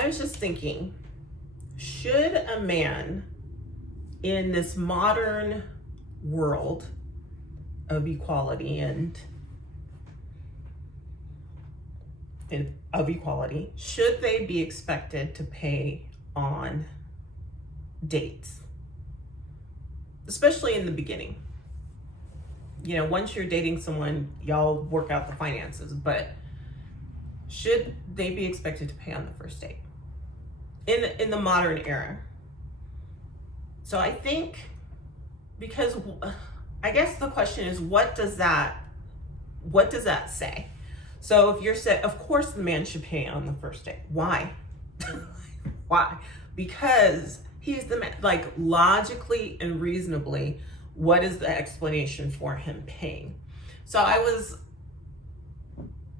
I was just thinking, should a man in this modern world of equality and of equality, should they be expected to pay on dates, especially in the beginning? You know, once you're dating someone, y'all work out the finances, but should they be expected to pay on the first date in the modern era? So I think, because I guess the question is, what does that say? So if you're said, of course the man should pay on the first date. Why? Why? Because he's the man. Like, logically and reasonably, what is the explanation for him paying? So I was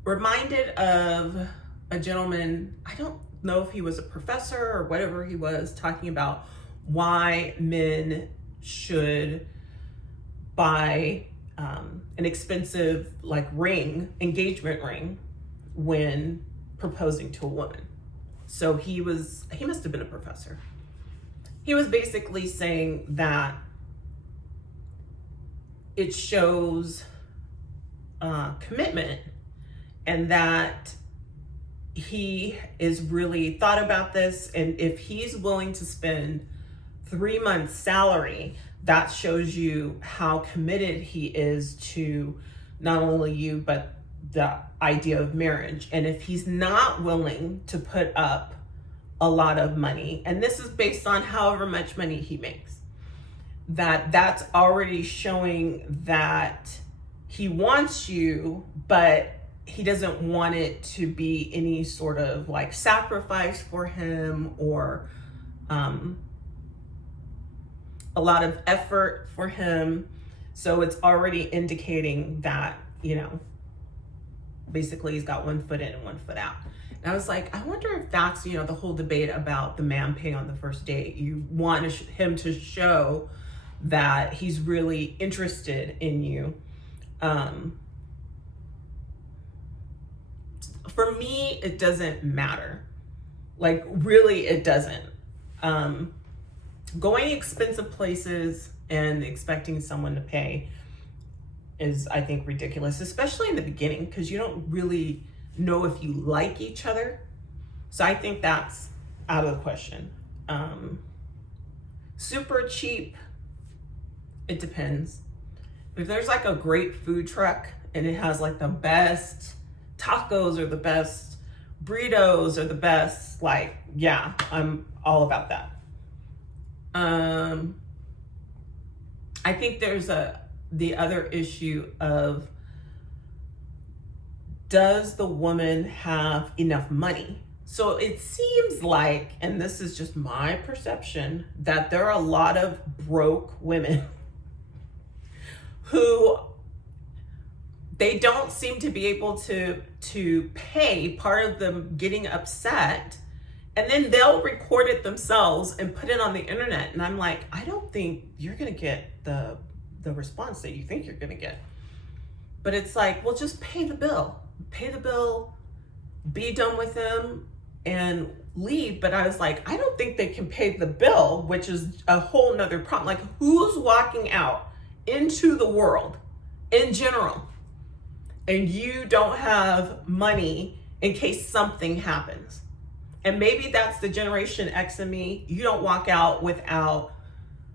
reminded of a gentleman, I don't know if he was a professor or whatever he was, talking about why men should buy an expensive engagement ring when proposing to a woman. So he must have been a professor. He was basically saying that it shows commitment, and that he is really thought about this, and if he's willing to spend 3 months' salary, that shows you how committed he is to not only you, but the idea of marriage. And if he's not willing to put up a lot of money, and this is based on however much money he makes, that's already showing that he wants you, but he doesn't want it to be any sort of like sacrifice for him, or a lot of effort for him. So it's already indicating that, you know, basically he's got 1 foot in and 1 foot out. And I was like, I wonder if that's, you know, the whole debate about the man paying on the first date. You want him to show that he's really interested in you. For me, it doesn't matter. Like, really, it doesn't. Going expensive places and expecting someone to pay is, I think, ridiculous, especially in the beginning, because you don't really know if you like each other. So I think that's out of the question. Super cheap, it depends. If there's like a great food truck and it has like the best tacos or the best burritos or the best, like, yeah, I'm all about that. I think there's the other issue of, does the woman have enough money? So it seems like, and this is just my perception, that there are a lot of broke women who they don't seem to be able to pay. Part of them getting upset, and then they'll record it themselves and put it on the internet. And I'm like, I don't think you're gonna get the response that you think you're gonna get. But it's like, well, just pay the bill, be done with them and leave. But I was like, I don't think they can pay the bill, which is a whole nother problem. Like, who's walking out into the world in general and you don't have money in case something happens? And maybe that's the Generation X in me. You don't walk out without,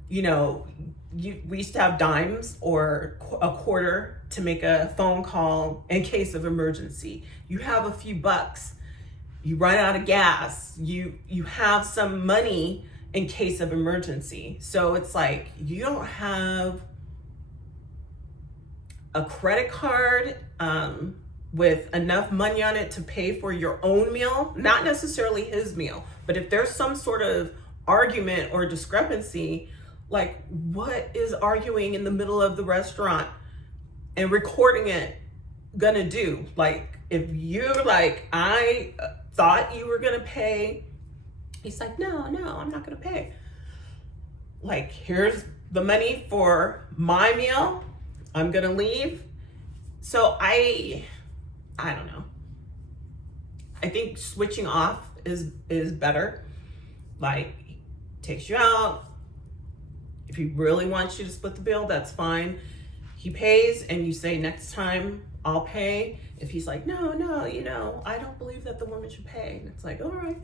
you know, we used to have dimes or a quarter to make a phone call in case of emergency. You have a few bucks, you run out of gas, you have some money in case of emergency. So it's like, you don't have a credit card with enough money on it to pay for your own meal, not necessarily his meal, but if there's some sort of argument or discrepancy, like, what is arguing in the middle of the restaurant and recording it gonna do? Like, if you're like, I thought you were gonna pay, he's like, no, I'm not gonna pay. Like, here's the money for my meal, I'm gonna leave. So I don't know. I think switching off is better. Like, he takes you out. If he really wants you to split the bill, that's fine. He pays and you say, next time I'll pay. If he's like, no, I don't believe that the woman should pay. And it's like, all right.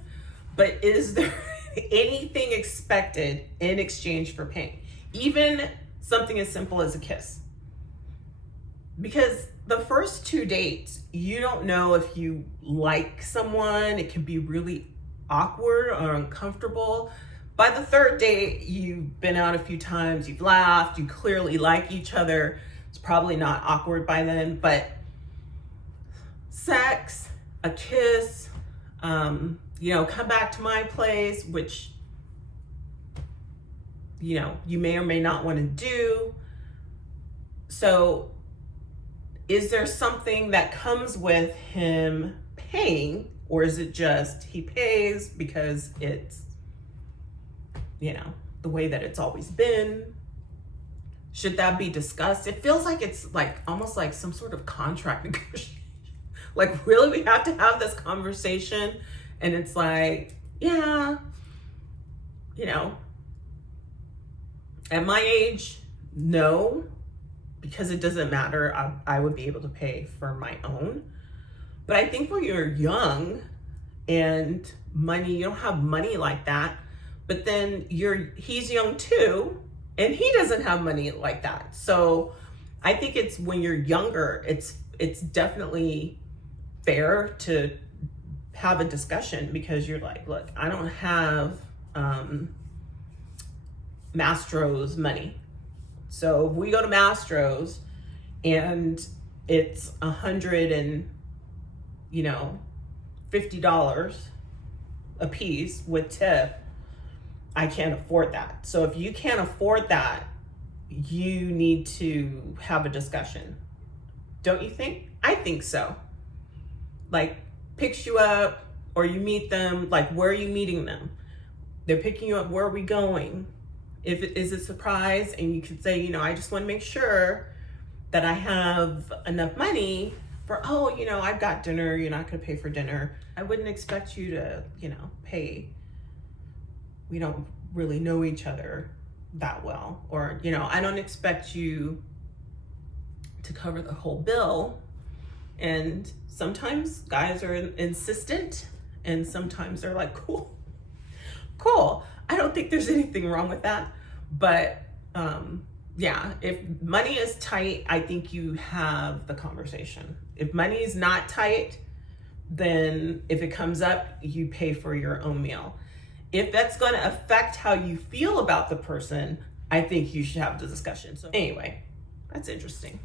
But is there anything expected in exchange for paying? Even something as simple as a kiss. Because the first 2 dates, you don't know if you like someone. It can be really awkward or uncomfortable. By the 3rd date, you've been out a few times, you've laughed, you clearly like each other. It's probably not awkward by then, but sex, a kiss, come back to my place, which, you may or may not want to do. So is there something that comes with him paying, or is it just he pays because it's, the way that it's always been? Should that be discussed? It feels like it's like almost like some sort of contract negotiation. Like, really, we have to have this conversation? And it's like, yeah, at my age, no, because it doesn't matter. I would be able to pay for my own. But I think when you're young and you don't have money like that, but then he's young too, and he doesn't have money like that. So I think it's when you're younger, it's definitely fair to have a discussion, because you're like, look, I don't have Mastro's money. So if we go to Mastro's and it's $150 a piece with tip, I can't afford that. So if you can't afford that, you need to have a discussion. Don't you think? I think so. Like, picks you up or you meet them, like, where are you meeting them? They're picking you up, where are we going? If it is a surprise, and you could say, I just want to make sure that I have enough money for, I've got dinner, you're not going to pay for dinner. I wouldn't expect you to, pay. We don't really know each other that well. Or, I don't expect you to cover the whole bill. And sometimes guys are insistent, and sometimes they're like, cool. I don't think there's anything wrong with that. But if money is tight, I think you have the conversation. If money is not tight, then if it comes up, you pay for your own meal. If that's going to affect how you feel about the person, I think you should have the discussion. So anyway, that's interesting.